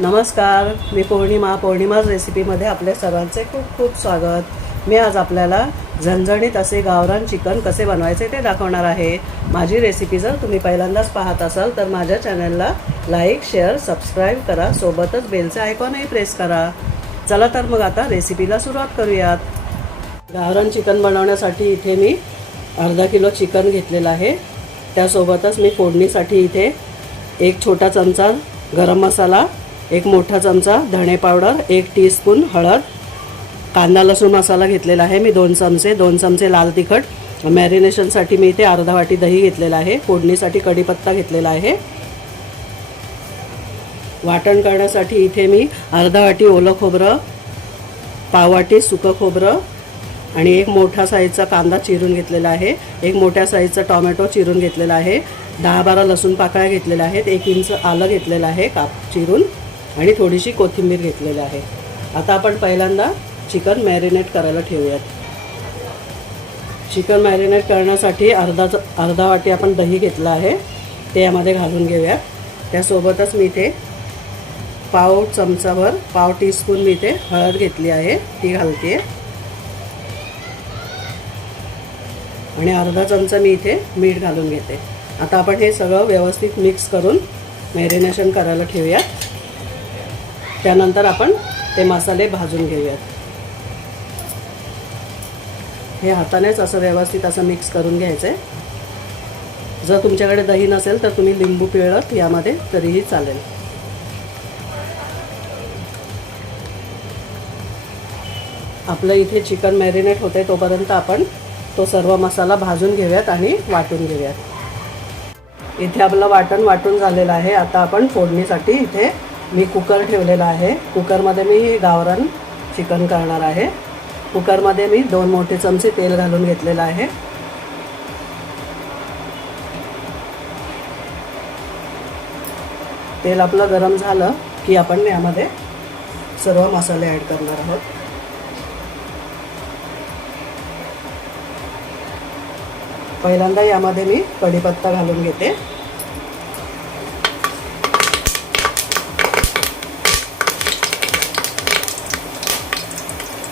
नमस्कार मी पौर्णिमा पौर्णिमाज रेसिपीमध्ये आपल्या सर्वांचे खूप खूप स्वागत. मी आज आपल्याला झणझणीत असे गावरान चिकन कसे बनवायचे ते दाखवणार आहे. माझी रेसिपी जर तुम्ही पहिल्यांदाच पाहत असाल तर माझ्या चॅनलला लाईक शेअर सबस्क्राईब करा. सोबतच बेलचे आयकॉनही प्रेस करा. चला तर मग आता रेसिपीला सुरुवात करूयात. गावरान चिकन बनवण्यासाठी इथे मी अर्धा किलो चिकन घेतलेलं आहे. त्यासोबतच मी फोडणीसाठी इथे एक छोटा चमचा गरम मसाला एक मोठा चमचा धणे पावडर एक टीस्पून हळद कांदा लसूण मसाला घेतलेला आहे मी दोन चमचे दोन चमचे लाल तिखट. मॅरिनेशनसाठी मी इथे अर्धा वाटी दही घेतलेला आहे फोडणीसाठी कढीपत्ता घेतलेला आहे. वाटण करण्यासाठी इथे मी अर्धा वाटी ओलं खोबरं पाववाटी सुकं खोबरं आणि एक मोठा साईजचा कांदा चिरून घेतलेला आहे. एक मोठ्या साईजचा टॉमॅटो चिरून घेतलेला आहे. दहा बारा लसूण पाकळ्या घेतलेल्या आहेत. एक इंच आलं घेतलेलं आहे काप चिरून. आणि थोडीशी कोथिंबीर घेतलेली आहे. आता आपण पहिल्यांदा चिकन मॅरिनेट करायला ठेवूयात. चिकन मॅरिनेट करण्यासाठी अर्धा अर्धा वाटी आपण दही घेतलं आहे. ते यामध्ये घालून घेऊयात. त्यासोबतच मी इथे पाव चमचाभर पाव टीस्पून मी इथे हळद घेतली आहे. ती घालते. आणि अर्धा चमचा मी इथे मीठ घालून घेते. आता आपण हे सगळं व्यवस्थित मिक्स करून मॅरिनेशन करायला ठेवूयात. त्यानंतर आपण ते मसाले भाजून घेऊयात. हे हातानेच असं व्यवस्थित असं मिक्स करून घ्यायचं आहे जर तुमच्याकडे दही नसेल तर तुम्ही लिंबू पिळत यामध्ये तरीही चालेल. आपलं इथे चिकन मॅरिनेट होते तोपर्यंत आपण तो सर्व मसाला भाजून घेऊयात आणि वाटून घेऊयात. इथे आपलं वाटण वाटून झालेलं आहे. आता आपण फोडणीसाठी इथे मी कुकर ठेवलेला आहे. कुकरमध्ये मी गावरान चिकन करणार आहे. कुकरमध्ये मी दोन मोठे चमचे तेल घालून घेतलेलं आहे. तेल आपलं गरम झालं की आपण यामध्ये सर्व मसाले ॲड करणार आहोत. पहिल्यांदा यामध्ये मी कढीपत्ता घालून घेते.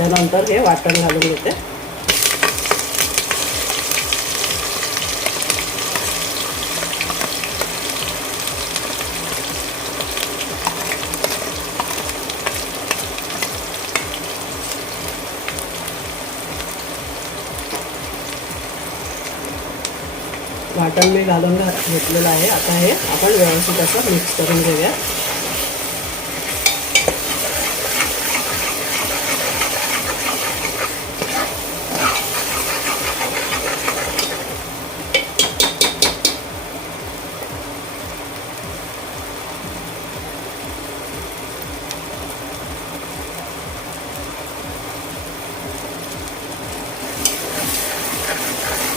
त्यानंतर हे वाटण घालून घेते. वाटण मी घालून घा घेतलेलं आहे. आता हे आपण व्यवस्थित असं मिक्स करून घेऊया.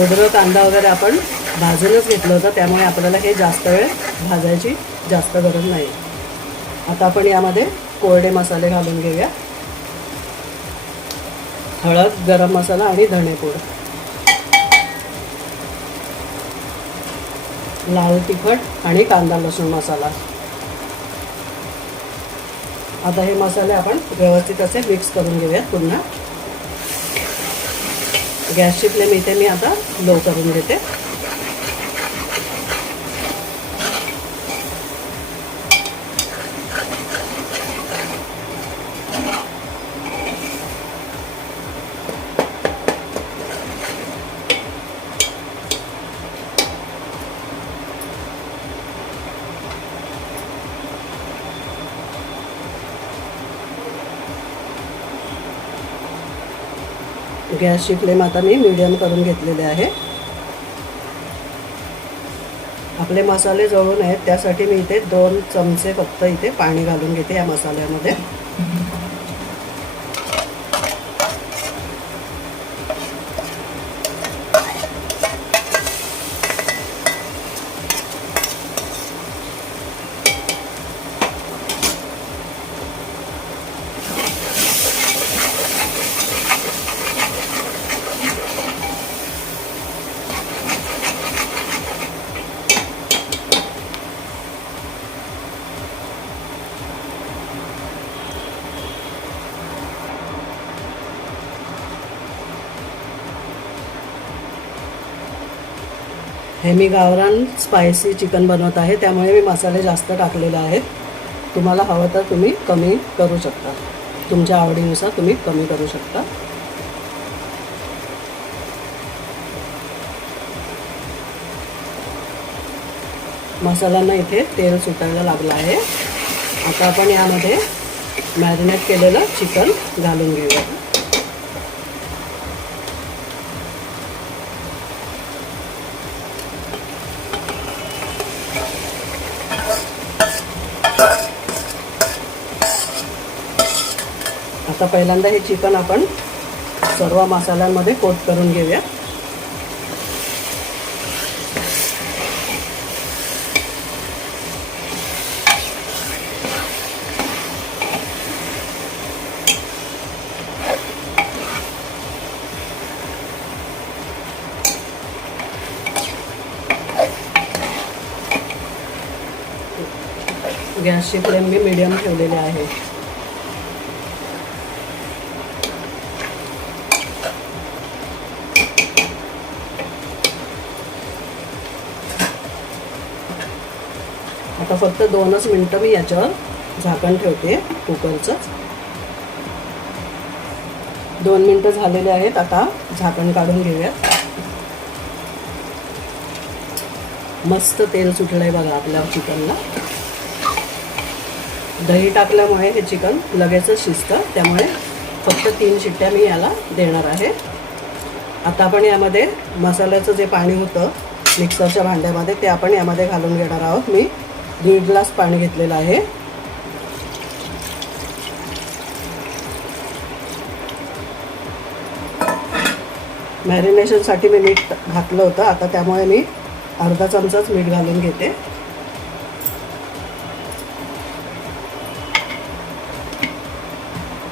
खोबरं कांदा वगैरे आपण भाजूनच घेतलं होतं. त्यामुळे आपल्याला हे जास्त वेळ भाजायची जास्त गरज नाही. आता आपण यामध्ये कोरडे मसाले घालून घेऊया. हळद गरम मसाला आणि धणेपूड लाल तिखट आणि कांदा लसूण मसाला. आता हे मसाले आपण व्यवस्थित असे मिक्स करून घेऊयात पुन्हा. गॅसची फ्लेम इथे मी आता लो करून घेते. गॅसची फ्लेम आता मी मीडियम करून घेतलेले आहे. आपले मसाले जळून आहेत त्यासाठी मी इथे दोन चमचे फक्त इथे पाणी घालून घेते या मसाल्यामध्ये. हे मी गावरान स्पायसी चिकन बनवत आहे. त्यामुळे मी मसाले जास्त टाकलेले आहेत. तुम्हाला हवं तर तुम्ही कमी करू शकता. तुमच्या आवडीनुसार तुम्ही कमी करू शकता. मसाल्यांना इथे तेल सुटायला लागलं आहे. आता आपण यामध्ये मॅरिनेट केलेलं चिकन घालून घेऊया. आता पहिल्यांदा हे चिकन आपण सर्व मसाल्यांमध्ये कोट करून घेऊया. गॅसची फ्लेम मी मीडियम ठेवलेली आहे. आता फक्त दोनच मिनटं मी याच्यावर झाकण ठेवते कुकरचंच. दोन मिनटं झालेले आहेत आता झाकण काढून घेऊयात. मस्त तेल सुटलं आहे बघा आपल्या चिकनला. दही टाकल्यामुळे हे चिकन लगेचच शिजतं त्यामुळे फक्त तीन शिट्ट्या मी याला देणार आहे. आता आपण यामध्ये मसाल्याचं जे पाणी होतं मिक्सरच्या भांड्यामध्ये ते आपण यामध्ये घालून घेणार आहोत मी. दीड ग्लास पाणी घेतलेलं आहे. मॅरिनेशनसाठी मी मीठ घातलं होतं. आता त्यामुळे मी अर्धा चमचाच मीठ घालून घेते.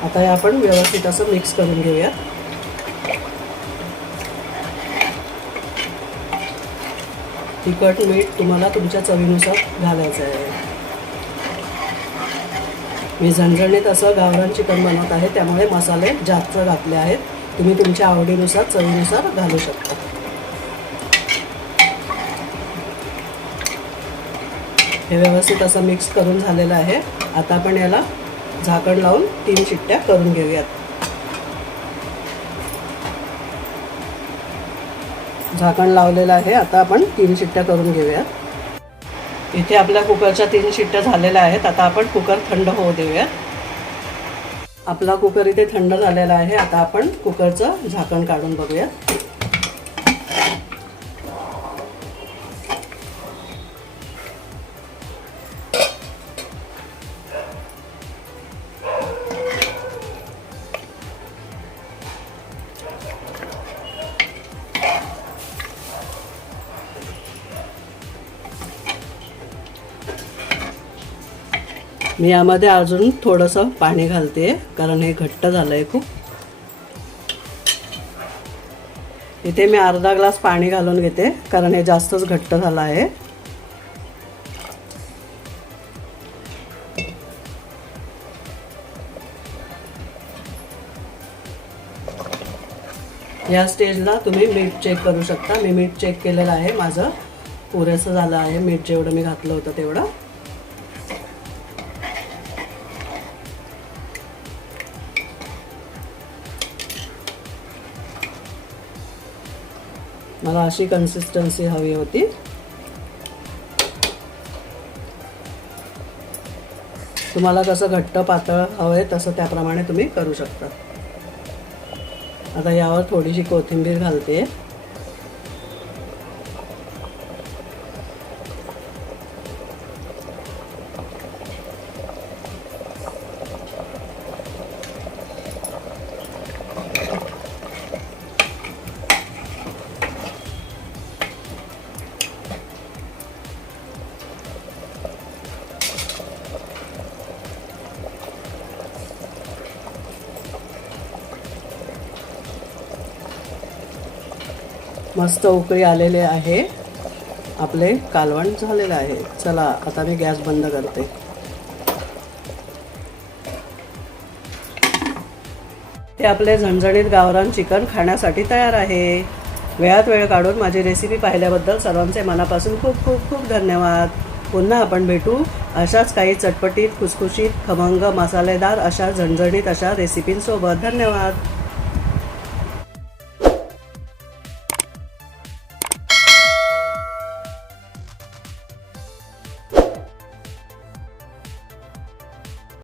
आता हे आपण व्यवस्थित असं मिक्स करून घेऊयात. तिखट मीठ तुम्हाला तुमच्या चवीनुसार घालायचं आहे. मी झणझणीत असं गावरान चिकन बनवत आहे त्यामुळे मसाले जास्त घातले आहेत. तुम्ही तुमच्या आवडीनुसार चवीनुसार घालू शकता. हे व्यवस्थित असं मिक्स करून झालेलं आहे. आता आपण याला झाकण लावून तीन शिट्ट्या करून घेऊयात. झाकण लावलेलं आहे. आता आपण तीन शिट्ट्या करून घेऊयात इथे आपल्या कुकरच्या तीन शिट्ट्या झालेल्या आहेत. आता आपण कुकर थंड होऊ देऊया. आपला कुकर इथे थंड झालेला आहे. आता आपण कुकरचं झाकण काढून बघूया. मी यामध्ये अजून थोडंसं पाणी घालते कारण हे घट्ट झालं आहे खूप. इथे मी अर्धा ग्लास पाणी घालून घेते कारण हे जास्तच घट्ट झालं आहे. या स्टेजला तुम्ही मीठ चेक करू शकता. मी मीठ चेक केलेलं आहे माझं पुरेसं झालं आहे. मीठ जेवढं मी घातलं होतं तेवढं. मला अशी कन्सिस्टन्सी हवी होती. तुम्हाला कसं घट्ट पातळ हवं आहे तसं त्याप्रमाणे तुम्ही करू शकता. आता यावर थोडीशी कोथिंबीर घालते. मस्त उकळी आलेले आहे. आपले कालवण झालेलं आहे. चला आता मी गॅस बंद करते. हे आपले झणझणीत गावरान चिकन खाण्यासाठी तयार आहे. वेळात वेळ काढून माझी रेसिपी पाहिल्याबद्दल सर्वांचे मनापासून खूप खूप खूप धन्यवाद. पुन्हा आपण भेटू. अशाच काही चटपटीत खुसखुशीत खमंग मसालेदार अशा झणझणीत अशा रेसिपींसोबत धन्यवाद.